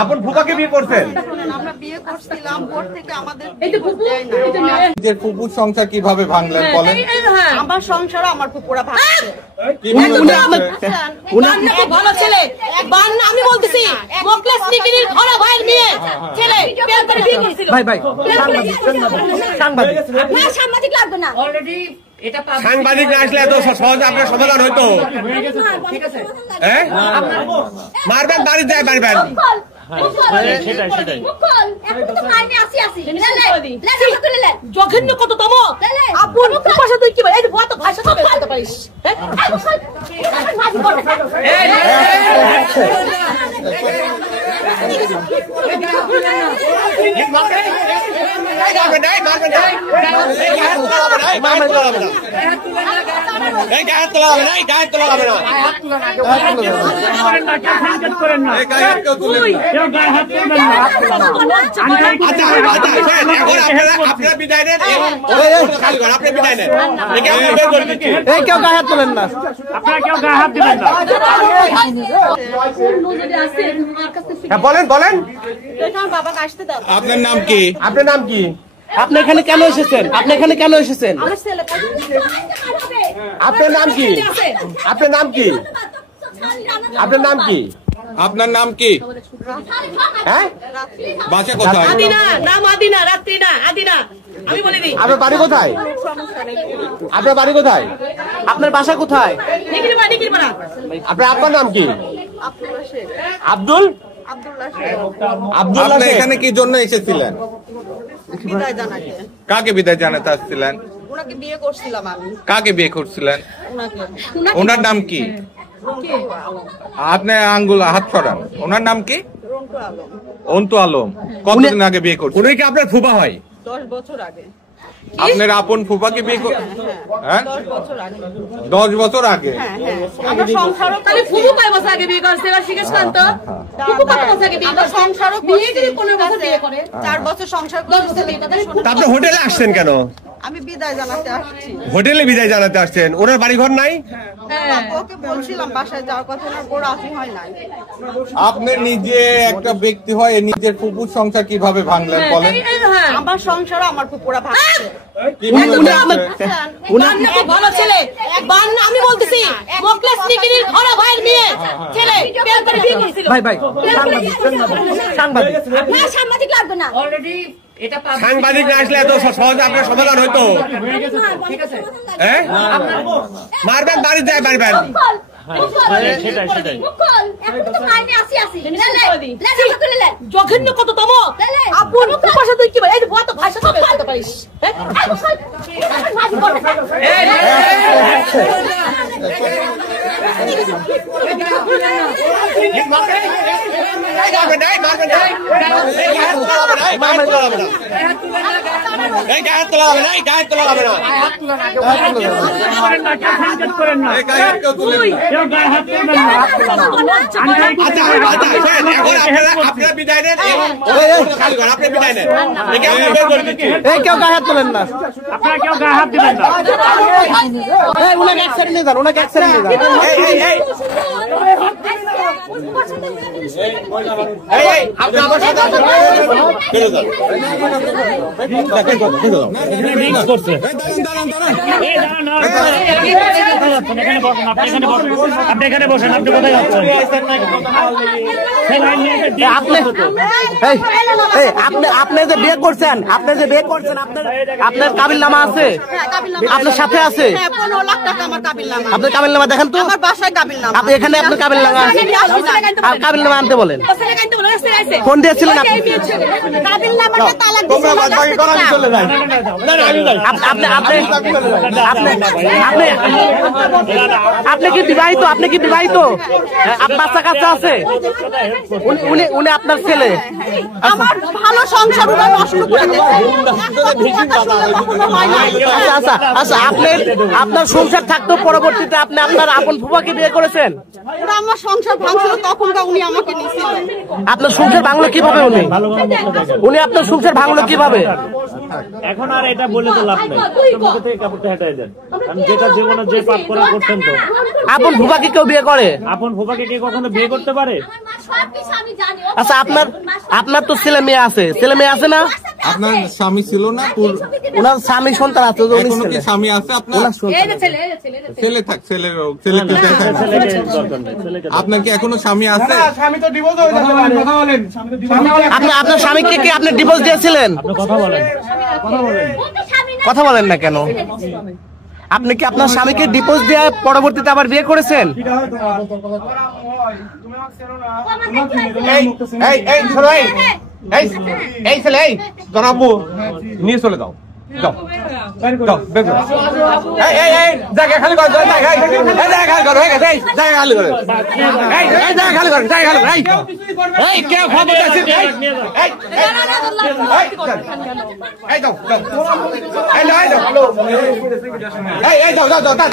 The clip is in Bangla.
আপন ফুপাকে বিয়ে করছেন? আমরা বিয়ে করছিলাম ভোর থেকে আমাদের নিজের ফুপুর সংসার কিভাবে ভাঙলেন বলেন? আমার সংসার আমার ফুপুরা ভাঙছে। ভালো ছেলে আমি বলতেছি মোকলেস নিবিড়ির ঘরে ভাইয়ের মেয়ে ছেলে প্রেম করে বিয়ে করেছিল। ভাই ভাই সাংবাদিক সাংবাদিক লাগবে না অলরেডি এটা সাংবাদিক না আসলে এত সহজে আপনার সমাধান হইতো। ঠিক আছে হ্যাঁ মারবেন বাড়ি যায় মারবেন জঘন্য কততম আপন ভাষা তুই কি বল এই তো ভাষা তো বলতে পারিস আপনারা বিদায় নেন, আপনি বিদায় নেন, কেউ গায়ে হাত তোলেন না, আপনারা কেউ গায়ে হাত দিবেন না। বলেন বলেন বাবাকে আসতে দাও। আপনার নাম কি? আপনার নাম কি? আপনি এখানে কেন এসেছেন? আপনি এখানে কেন এসেছেন? আপনার নাম কি? আপনার নাম কি? আপনার নাম কি? আপনার নাম কি? হ্যাঁ বাসা কোথায়? আদিনা নাম আদিনা রাত্রি না আদিনা আমি বলে দিই। আপনার বাড়ি কোথায়? আপনার বাড়ি কোথায়? আপনার বাসা কোথায়? নিকিরপাড়া। আপনার আব্বার নাম কি? আব্দুল আব্দুল্লাহ। এখানে কি জন্য এসেছিলেন? বিদায় জানাতে। কাকে বিদায় জানাতে আসছিলেন? ওনাকে বিয়ে করছিলাম আমি। কাকে বিয়ে করছিলেন? ওনাকে ওনার নাম কি? আপনি আঙ্গুল হাত সরান। ওনার নাম কি? রন্টু আলম। অন্তু আলম। কতদিন আগে বিয়ে করছেন? উনি কি আপনার ফুফা হয়? 10 বছর আগে। আপনার আপন ফুফাকে বিয়ে হ্যাঁ 10 বছর আগে। 10 বছর আগে। হ্যাঁ আমার সংসারও তাহলে ফুফু কয় বছর আগে বিয়ে করছে এবার জিজ্ঞেস করেন তো ফুফু কত বছর আগে বিয়ে আমার করছে? সংসারও বিয়ে যদি 15 বছর বিয়ে করে 4 বছর সংসার করতে আপনি হোটেলে আসছেন কেন? আমি বিদায় জানাতে আসছি। হোটেলে বিদায় জানাতে আসছেন? ওনার বাড়ি ঘর নাই? ওকে বলছিলাম বাসায় যাওয়ার কথা, ওনার বড় রাজি হয় নাই। আপনি নিজে একটা ব্যক্তি হয় নিজের ফুপুর সংসার কিভাবে ভাঙলেন বলেন? আমার সংসারও আমার ফুপুরা ভাঙছে। ভালো ছেলে আমি বলতেছি মোকলেস নিবিড়ির ঘরে ভাইয়ের মেয়ে ছেলে প্রেম করে বিয়ে করেছিল। ভাই ভাই সাংবাদিক সাংবাদিক লাগবে না অলরেডি এটা সাংবাদিক না আসলে এত সহজে আপনার সমাধান হইতো। ঠিক আছে হ্যাঁ মারবেন বাড়ি যায় মারবেন জঘন্য কততম আপন ভাষা তুই কি বল এই তো ভাষা তো বলতে পারিস করেন না, কেউ গায়ে হাত দিবেন না। আপনারা বিদায় নেন, আপনি বিদায় নেন, কেউ গায়ে হাত তোলেন না, আপনারা কেউ গায়ে হাত দিবেন না। ওনাকে এক সাইড নিয়ে যান, ওনাকে এক সাইড নিয়ে যান। আপনি আমার সাথে আপনি এখানে বসেন, আপনি কোথায় যাচ্ছেন? আপনি যে বিয়ে করছেন, আপনার কাবিল নামা আছে? আপনার সাথে আছে? 15 লাখ টাকা আমার কাবিল নামা। আপনার কাবিল নামা দেখেন তো। আমার বাসায় কাবিল নামা। আপনি এখানে আপনার কাবিল নামা আছে, আর কাবিল নামা আনতে বলেন। ফোন দিয়েছিলেন আপনি? কাবিল নামাটা তালাক তোমরা বাদবাকি করো, আমি চলে যাই। আপনি কি বিবাহিত? আপনি কি বিবাহিত? আপনার বাচ্চা কাচ্চা আছে? উনি আপনার ছেলে? আমার ভালো সংসার ওরা নষ্ট করে আচ্ছা আচ্ছা আচ্ছা, আপনার সংসার থাকতেও পরবর্তীতে আপনি আপনার আপন ফুফাকে বিয়ে করেছেন? ওরা আমার সংসার ভাঙছিল, তখন উনি আমাকে নিয়েছিল। আপনার সংসার ভাঙলো কিভাবে? উনি আপনার সংসার ভাঙলো কিভাবে? এখন আর এটা বলে তো লাভ নেই, মুখে থেকে কাপড়টা হেঁটে দেন। কারণ যেটা জীবনে যে পাপ করা করছেন তো। আপন ফুফাকে কেউ বিয়ে করে? আপন ফুফাকে কে কখনো বিয়ে করতে পারে? আচ্ছা, আপনার তো ছেলে মেয়ে আছে, ছেলে মেয়ে আছে না? আপনার স্বামী ছিল না? ওনার স্বামী সন্তান আছে? এখনো কি স্বামী আছে আপনার? ছেলে থাক, ছেলে আপনার কি এখনো স্বামী আছে? আপনার স্বামীকে কি আপনি ডিভোর্স দিয়েছিলেন? কথা বলেন না কেন? আপনি কি আপনার স্বামীকে ডিভোর্স দেওয়ার পরবর্তীতে আবার বিয়ে করেছেন? এই ছেলে, এই তোর আব্বু নিয়ে চলে যাও, যাও যাও, বের করো। জায়গা খালি করো, জায়গা খালি করো, হয়ে গেছে, জায়গা খালি করো, জায়গা খালি করো, জায়গা খালি করো। এই কেউ খবর আছে? এই যাও, যাও, এই যাও, যাও, যাও।